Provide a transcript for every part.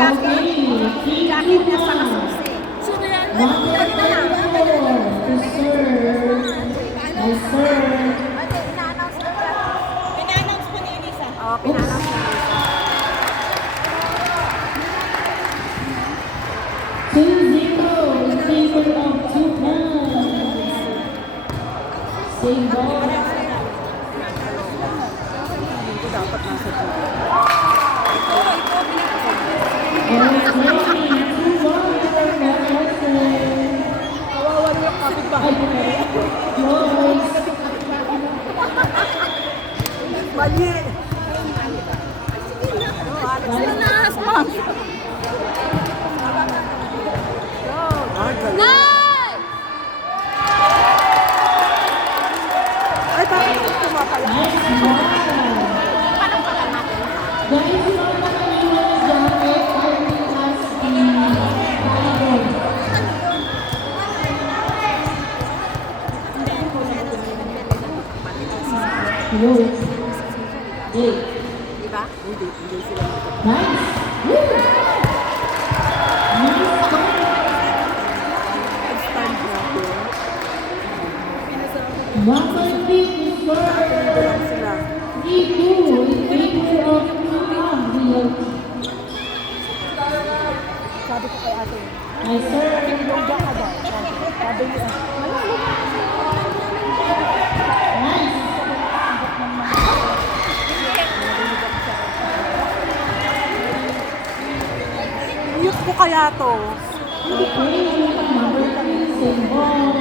That's fine. Okay, Jacket niya sa kasusi. number 4 to serve. I serve. Pina-announce po ni Elisa. Oo, pina-announce ni Elisa. 2-0 in favor of Japan. Same ball. Dapat nasa dito. Okay, 2-1 for Nelson. Kawawa yung kapitbahay mo na rin. Close. Mali. Sino na asmang? Ay, bakit tumapala? Nice ball. Guys, you know na kayo na jacket, I will ask the volleyball. Hello. Hey. Diba? Hindi sila. Nice. Woo. Nice ball. Stand natin. Number 3 to serve. Lang sila. 3-2 in favor of Vietnam. Sabi ko kay ate. Nice serve. Yoga ka daw. Sabi niya. Nice. Mute ko kaya to. Okay, number 3, same ball.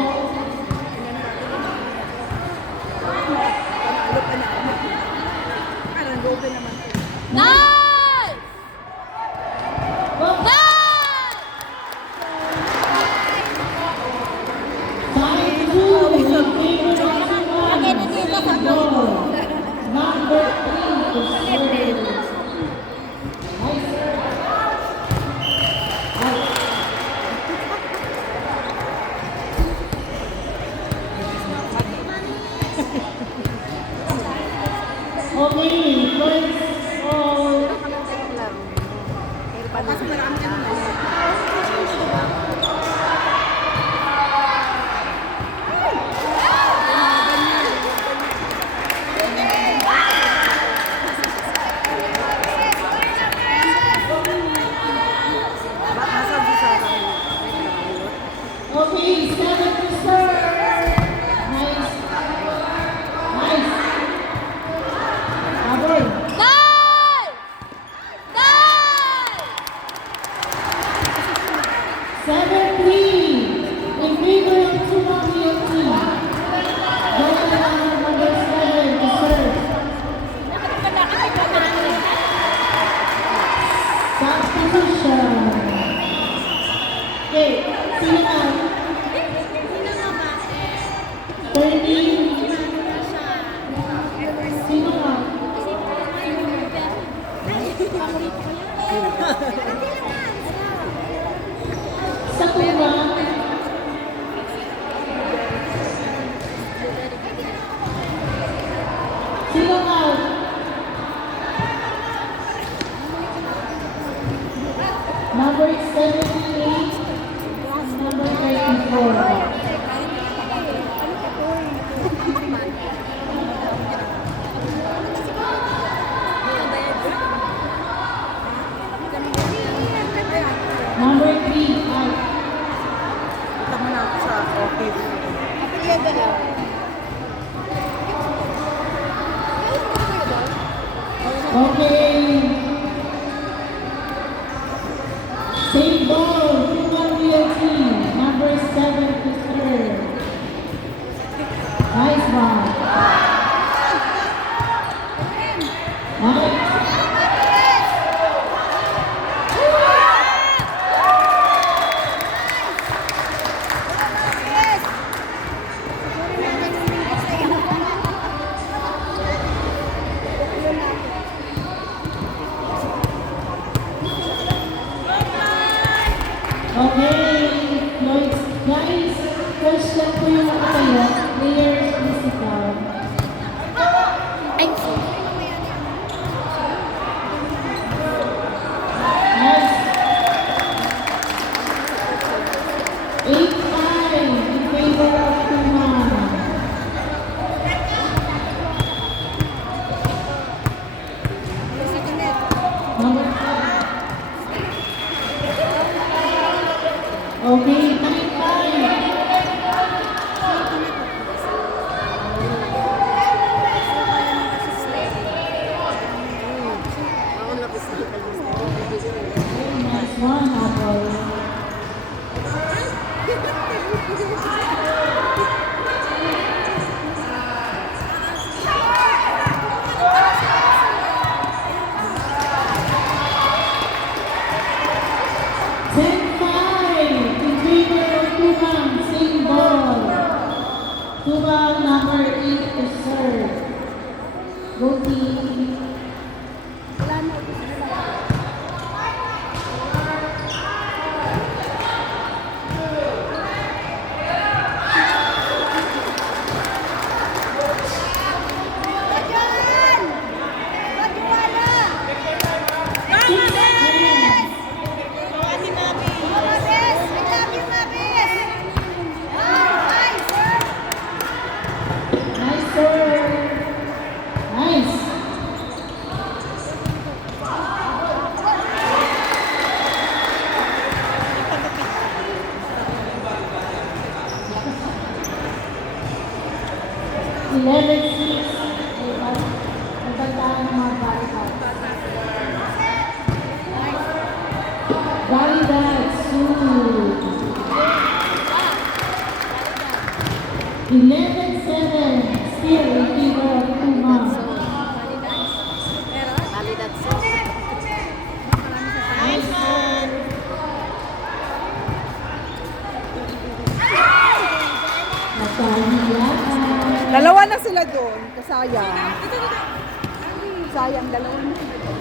Parang gobe naman. Nice! Oh, Nice! 5-2 in favor of Japan. Same ball. Number 3 to serve. Nice serve. Out. Okay, first all. Kasi marami ka naman. Nasaan si Sarah? Okay, 7 to serve. Nice. Nice. Aboy. Nice! Nice! 7-3 in favor of Tsunami team. Number 7 to serve. Substitution. Okay, sino na? 13. Sino na? Sa tuma. Sino out? Number 78 and number 34. Number 3 out. Ito mo na ako sa office. Okay. Same ball. Tsunami team. Number 7 to serve. Nice ball. Nice. Okay, guys, question ko yung nakatayo. Tuba number 8 to serve. Go team. Nice serve. Nice. Eleven six. Nabantaan ng mga volleyball. Volleyball, Sue. 11-7. Still in favor of Puma. Nice serve. Nakahiyan. Dalawa na sila doon. Kasayang. Sayang, dalawa na sila doon.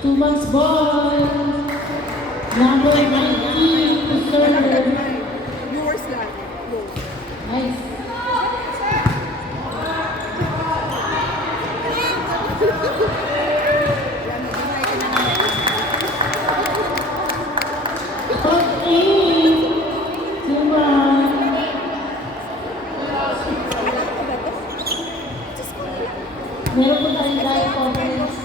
Tuma's ball. Number 19 to serve. Viewers lang. Nice. Top 8. Tuma. Meron po tayong live conference.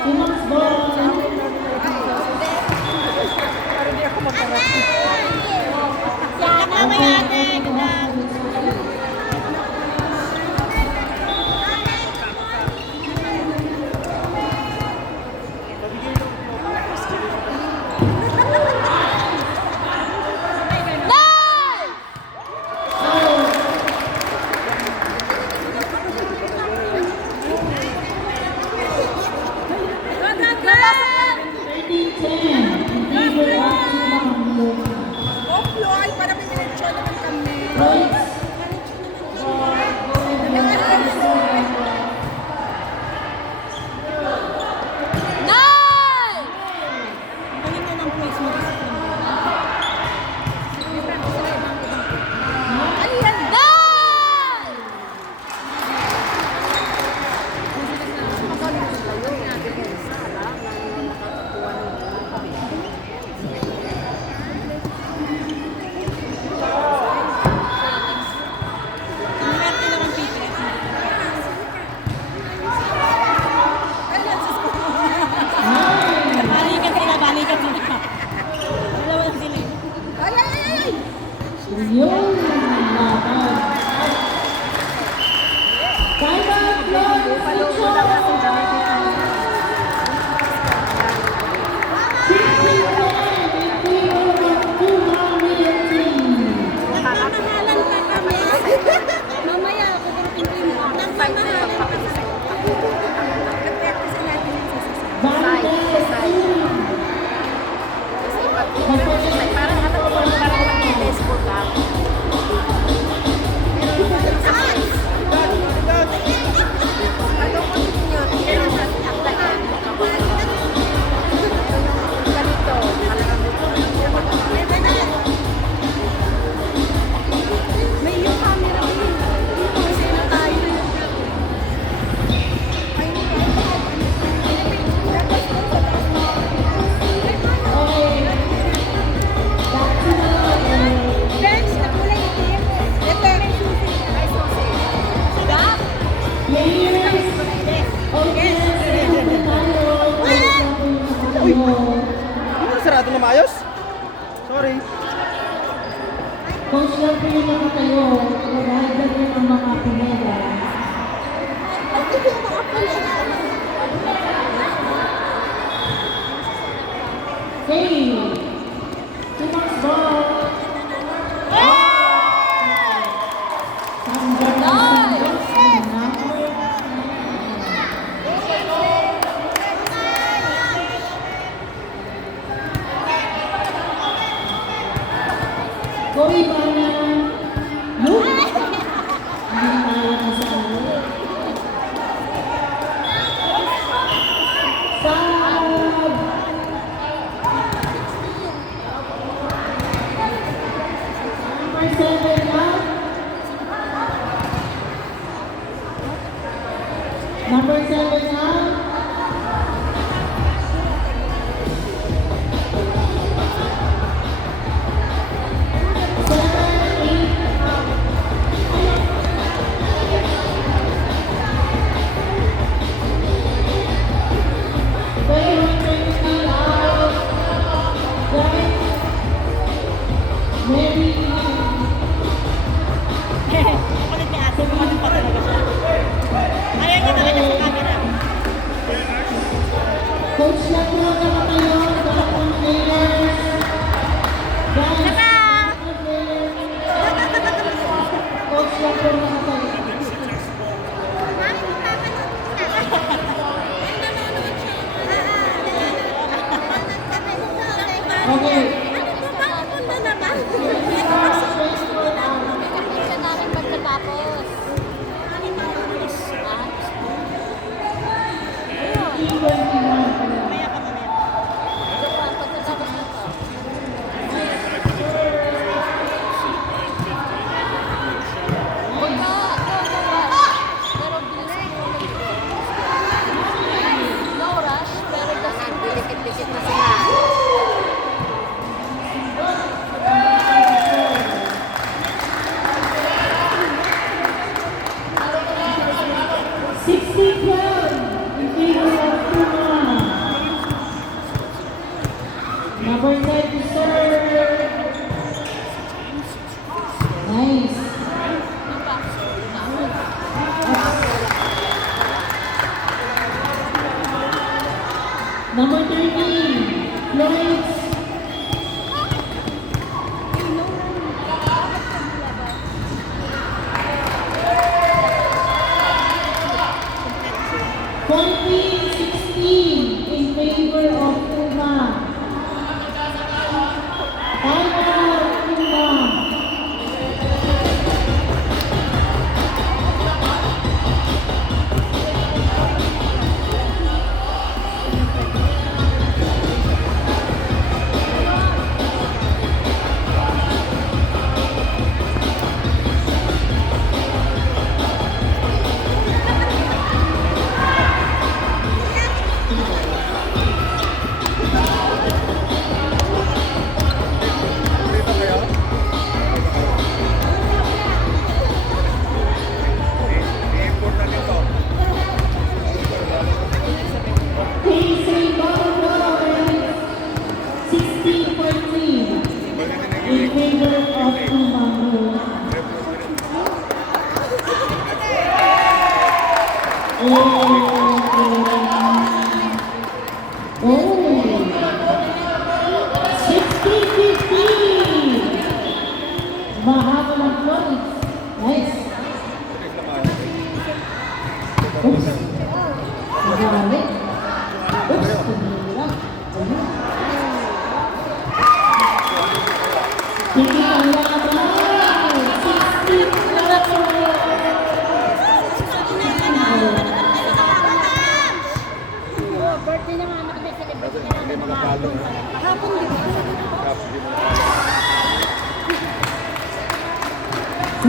Tuma's ball. Oh, Floy, para may diretso naman kami. Ganito ng place mo. Ano yan? Ay, ay, ay, ay! Yun. Laban. Time out, Lord. Mamaya ako din mo. Nagmamahalan pa sa Nag-practice natin yung sasasama. May yung camera ko yun. Kasi na tayo. Bench na kulay itim. Ito. Ay, susi. Diba? Sarado na maayos? Sorry. Coach lang po yung mga kayo. Nag-hagdag rin ang mga pinela. Okay. Two marks ball. Sandra Santos and number 9. Koy Bana. Look. Hindi tayo nasalo. Sab. Number 7 na. Number 7 na. Kulit ni ate, kumalit pa talaga siya. Ayaw niya talaga sa camera. Coach lang po ang nakatayo, dalawang players. Guys, dalawang players. Coach lang po ang nakatayo. Okay. Dikit-dikit na sila. Number 10 to serve. Nice. Number 13, Florence. Pointing 16 in favor of Uma. Time out, Uma. Casey Barbara, 16-14 in favor of Uma. Oh, 16-15. Mahaba ng points. Nice. Oops. Nagalit. Oops. Tumira. Ayun. Hindi kaya ba? 16 Birthday ng anak ko, celebration na namin mga hapon. Hapon, di ba?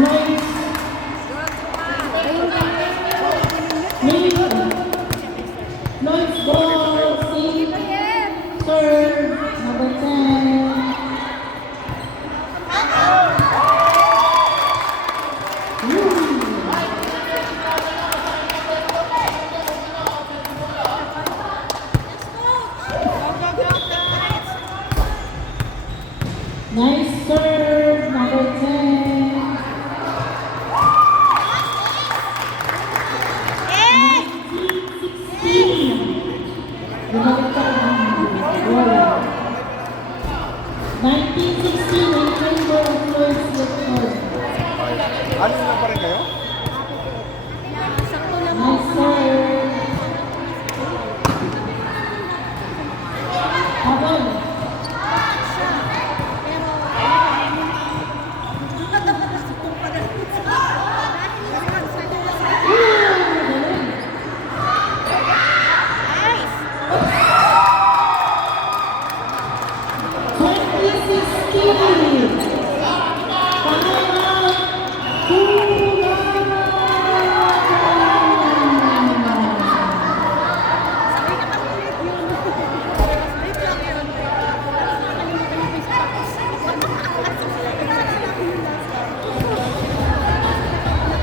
Nice. Nice ball. See. Serve. Number 10. Nice serve, number 10. Bumalik ka ng bola. Ano na pa rin kayo? Sakto lang. Nice serve. Habol. Nice! 2016. Timeout.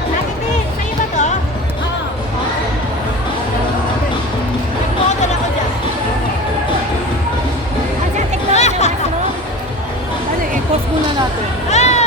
Nakiti, sa'yo ba to? Oo. Nag-model ako dyan. Andiyan, tignan mo. Ano, i-pause muna natin. Ah!